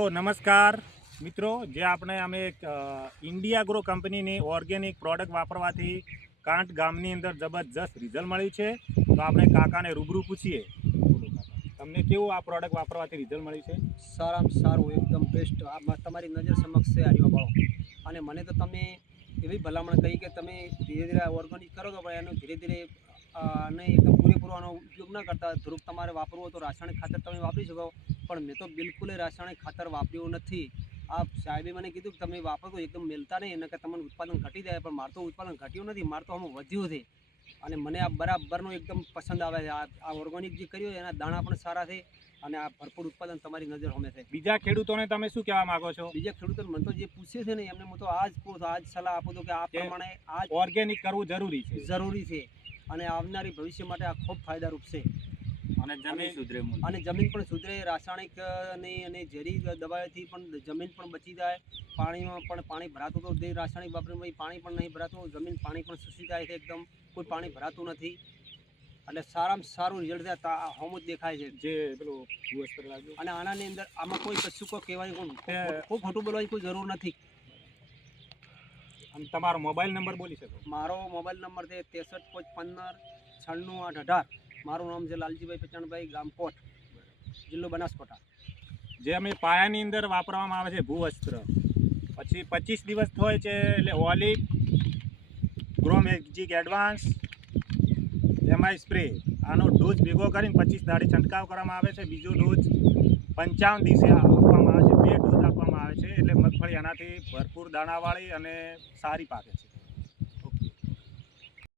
તો નમસ્કાર મિત્રો, જે આપણે અમે એક ઇન્ડિયા ગ્રો કંપનીની ઓર્ગેનિક પ્રોડક્ટ વાપરવાથી કાંઠ ગામની અંદર જબરજસ્ત રિઝલ્ટ મળ્યું છે. તો આપણે કાકાને રૂબરૂ પૂછીએ. બોલો કાકા, તમને કેવું આ પ્રોડક્ટ વાપરવાથી રિઝલ્ટ મળ્યું છે? સારામાં સારું, એકદમ બેસ્ટ. આ તમારી નજર સમક્ષ છે આર્યો ભાવ. અને મને તો તમે એવી ભલામણ કહી કે તમે ધીરે ધીરે ઓર્ગેનિક કરો તો પણ એનો ધીરે ધીરે અને એકદમ પૂરેપૂરો આનો ઉપયોગ ન કરતા. થોડુંક તમારે વાપરવું હોય તો રાસાયણિક ખાતર તમે વાપરી શકો, પણ મેં તો બિલકુલ રાસાયણિક ખાતર વાપર્યું નથી. આ સાહેબે મને કીધું કે તમે વાપરો તો એકદમ મેલતા નહીં, એને કે તમને ઉત્પાદન ઘટી જાય, પણ મારે તો ઉત્પાદન ઘટ્યું નથી, મારે તો આમાં વધ્યું છે. અને મને આ બરાબરનું એકદમ પસંદ આવે છે. આ ઓર્ગેનિક જે કર્યું એના દાણા પણ સારા છે અને આ ભરપૂર ઉત્પાદન તમારી નજર સામે છે. બીજા ખેડૂતોને તમે શું કહેવા માંગો છો? બીજા ખેડૂતોને મને તો જે પૂછે છે ને એમને હું તો આજ સલાહ આપું છું કે આ પ્રમાણે આજ ઓર્ગેનિક કરવું જરૂરી છે અને આવનારી ભવિષ્ય માટે આ ખૂબ ફાયદારૂપ છે. અને જમીન સુધરે, અને જમીન પણ સુધરે. રાસાયણિક અને ઝેરી દવાઓથી પણ જમીન પણ બચી જાય. પાણીમાં પણ પાણી ભરાતું તો જે રાસાયણિક વાપરીમાં પાણી પણ નહીં ભરાતું, જમીન પાણી પણ શોષી જાય છે, એકદમ કોઈ પાણી ભરાતું નથી. એટલે સારામાં સારું રિઝલ્ટ હોમ જ દેખાય છે. જે પેલું ભૂવસ્ત્ર લાગ્યું. અને આનાની અંદર આમાં કોઈ કશું કોઈ કહેવાની કોઈ ખોટું બોલવાની કોઈ જરૂર નથી. અને તમારો મોબાઈલ નંબર બોલી શકો? મારો મોબાઈલ નંબર છે 63 515 96 8 18. મારું નામ છે લાલજીભાઈ પચાણભાઈ, ગામ કોટ, જિલ્લો બનાસકાંઠા. જે અમે પાયાની અંદર વાપરવામાં આવે છે ભૂવસ્ત્ર, પછી 25 દિવસ હોય છે એટલે oleic grow magic advance MI spray, આનો ડોઝ ભેગો કરીને 25 દાડે છંટકાવ કરવામાં આવે છે. બીજો ડોઝ 55 દિવસે આપવામાં આવે છે. 2 ડોઝ આપવામાં આવે છે. એટલે મગફળી આનાથી ભરપૂર દાણાવાળી અને સારી પાકે છે.